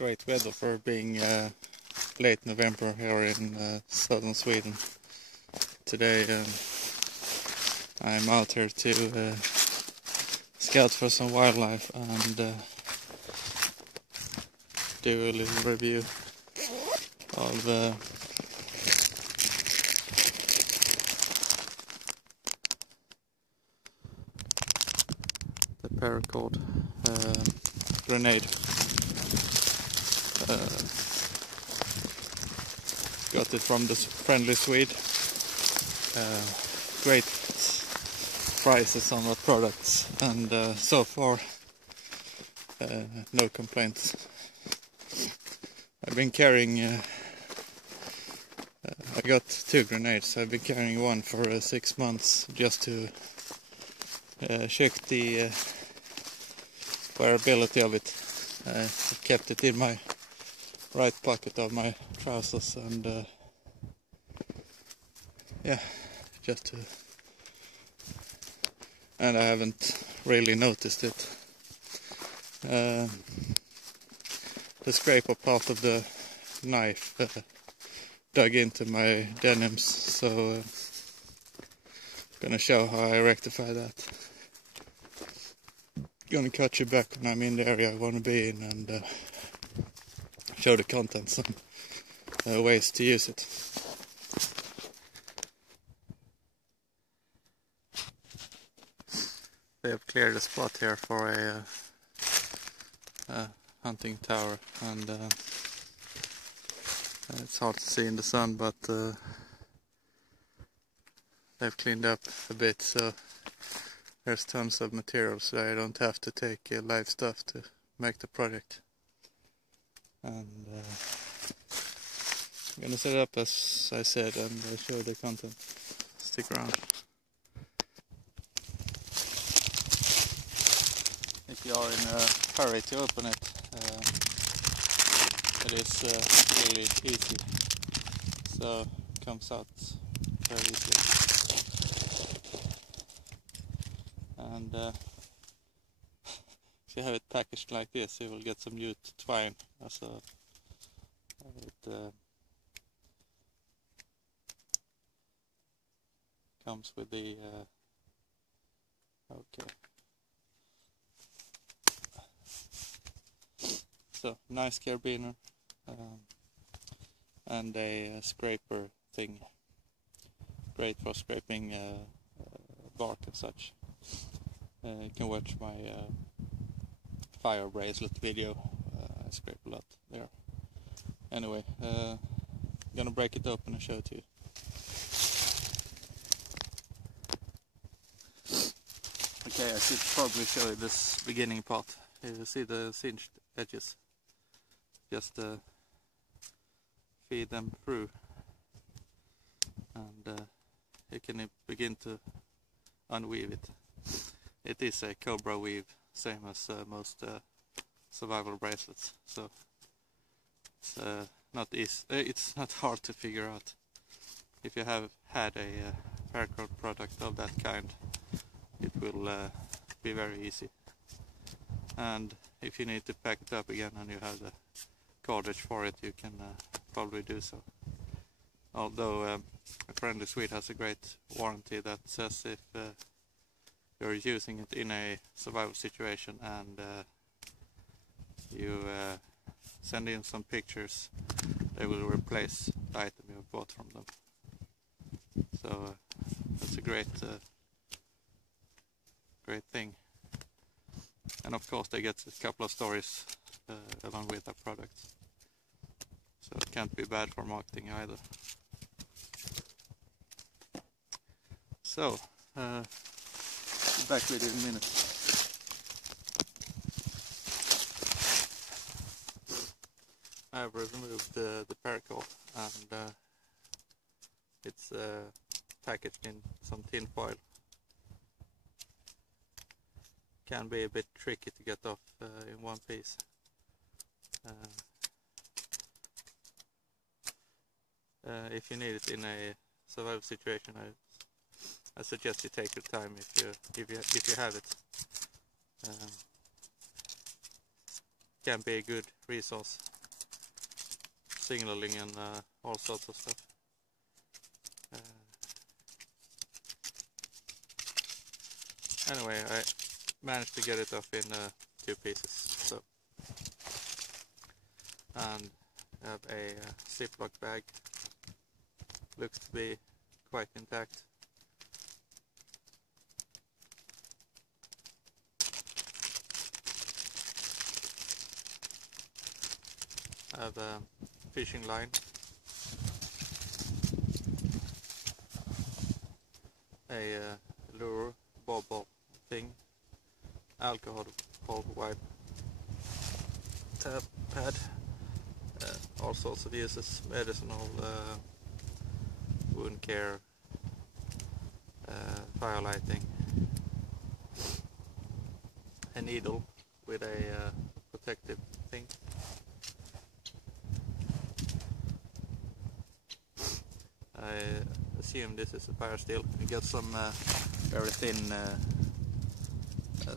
Great weather for being late November here in southern Sweden. Today I'm out here to scout for some wildlife and do a little review of the Paracord grenade. Got it from the Friendly Swede. Great prices on the products, and so far no complaints. I've been carrying I got 2 grenades. I've been carrying one for 6 months just to check the wearability of it. I kept it in my right pocket of my trousers, and yeah, just to, and I haven't really noticed it. The scraper part of the knife dug into my denims, so gonna show how I rectify that. Gonna catch you back when I'm in the area I want to be in, and show the contents and ways to use it. They have cleared a spot here for a hunting tower, and it's hard to see in the sun, but they've cleaned up a bit, so there's tons of material, so I don't have to take live stuff to make the project. And I'm gonna set it up as I said and show the content. Stick around. If you are in a hurry to open it, it is really easy. So it comes out very easily. And if you have it packaged like this, you will get some jute twine as a it comes with the okay. So nice carabiner and a scraper thing, great for scraping bark and such. You can watch my fire bracelet video. I scrape a lot there. Anyway, I'm gonna break it open and show it to you. Okay, I should probably show you this beginning part. You see the singed edges. Just feed them through, and you can begin to unweave it. It is a cobra weave, same as most survival bracelets, so it's not easy. It's not hard to figure out. If you have had a Paracord product of that kind, it will be very easy. And if you need to pack it up again and you have the cartridge for it, you can probably do so. Although Friendly Swede has a great warranty that says if you're using it in a survival situation and you send in some pictures, they will replace the item you bought from them. So that's a great thing. And of course they get a couple of stories along with their products, so it can't be bad for marketing either. So back with you in a minute. I've removed the Paracord, and it's packaged in some tin foil. Can be a bit tricky to get off in one piece. If you need it in a survival situation, I suggest you take your time if you have it. can be a good resource, signaling and all sorts of stuff. Anyway, I managed to get it off in 2 pieces. So, and I have a Ziploc bag. Looks to be quite intact. I have a fishing line. A lure, bobble thing, alcohol wipe, tap pad, all sorts of uses, medicinal, wound care, fire lighting, a needle with a protective thing. I assume this is a fire steel. You got some very thin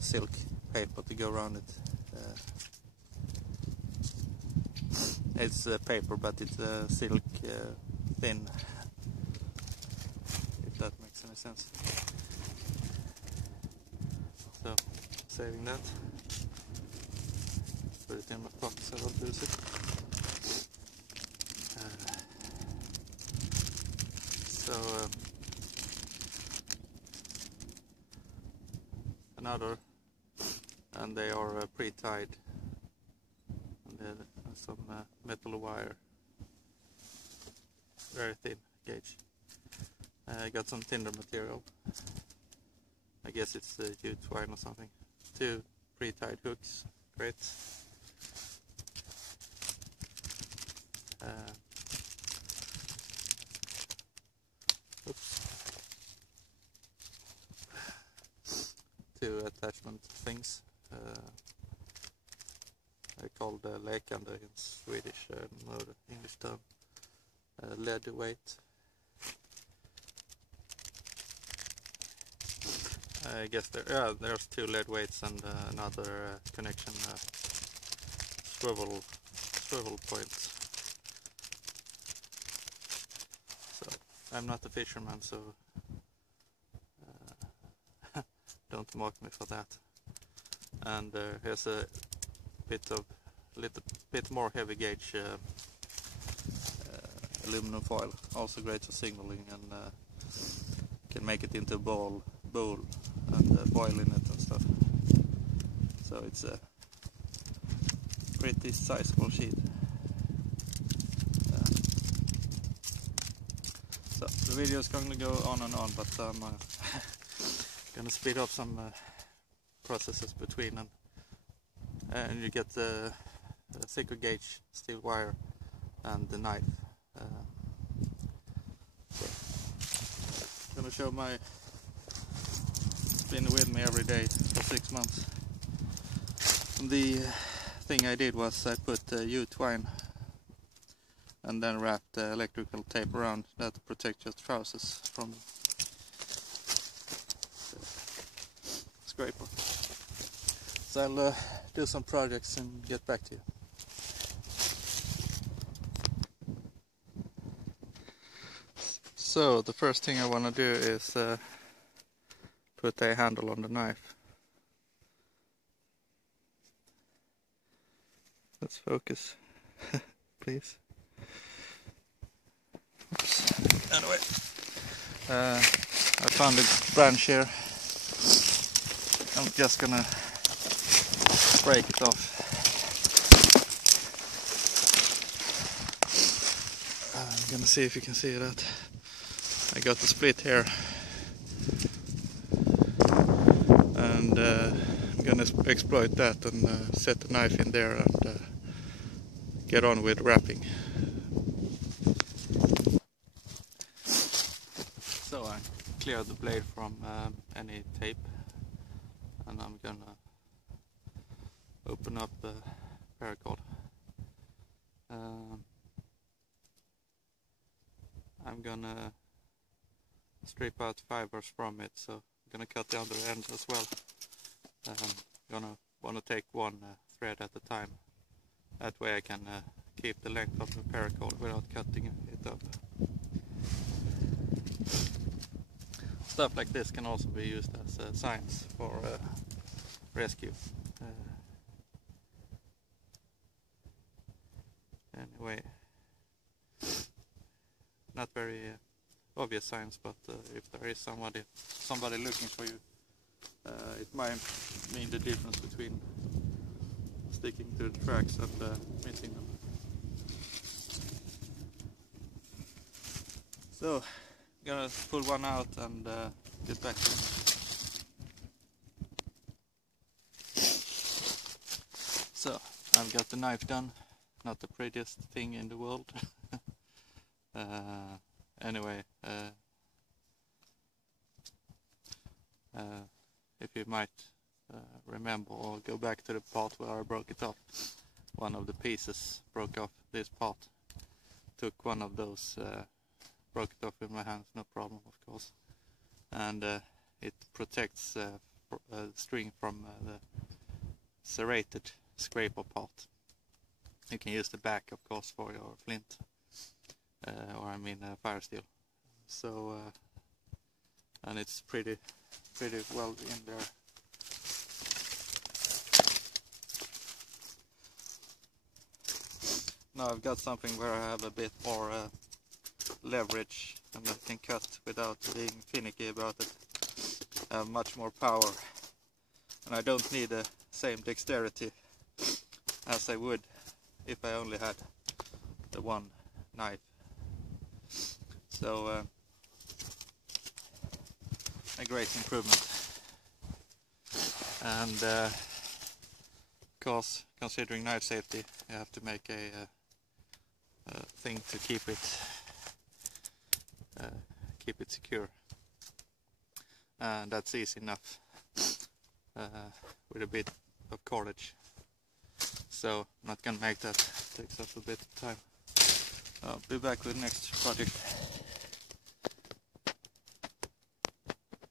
silk paper to go around it. It's paper, but it's silk thin, if that makes any sense. So, saving that. Put it in my pocket so I don't lose it. Another, and they are pre-tied, and then some metal wire, very thin gauge. I got some tinder material, I guess it's jute twine or something. 2 pre-tied hooks, great. Oops. 2 attachment things. I call the lekande in Swedish, no the English term. Lead weight. I guess there's 2 lead weights and another connection swivel point. So I'm not a fisherman, so don't mock me for that. And here's a little bit more heavy gauge aluminum foil, also great for signaling, and can make it into a bowl and boil in it and stuff. So it's a pretty sizable sheet. So the video is going to go on and on, but I'm going to speed up some processes between them. And you get the thicker gauge steel wire and the knife. So I'm going to show my, been with me every day for 6 months. The thing I did was I put jute twine and then wrapped electrical tape around that to protect your trousers from scraper. So I'll do some projects and get back to you. So the first thing I want to do is put a handle on the knife. Let's focus, please. Oops. Anyway, I found a branch here. I'm just gonna break it off. I'm gonna see if you can see that. I got the split here, and I'm gonna exploit that and set the knife in there and get on with wrapping. So I cleared the blade from any tape, and I'm gonna open up the paracord. I'm gonna strip out fibers from it, so I'm gonna cut the other end as well. I'm gonna want to take one thread at a time. That way I can keep the length of the paracord without cutting it up. Stuff like this can also be used as signs for rescue. Anyway, not very obvious signs, but if there is somebody looking for you, it might mean the difference between sticking to the tracks and missing them. So, I'm gonna pull one out and get back to it. So, I've got the knife done. Not the prettiest thing in the world. Anyway, if you might remember or go back to the part where I broke it off, one of the pieces broke off this part. Took one of those, broke it off with my hands, no problem of course. And it protects the string from the serrated scraper part. You can use the back, of course, for your flint, or I mean fire steel. So, and it's pretty well in there. Now I've got something where I have a bit more leverage, and I can cut without being finicky about it. I have much more power, and I don't need the same dexterity as I would if I only had the one knife. So a great improvement. And of course, considering knife safety, you have to make a thing to keep it secure. And that's easy enough with a bit of cordage. So I'm not gonna make that, it takes up a bit of time. I'll be back with the next project.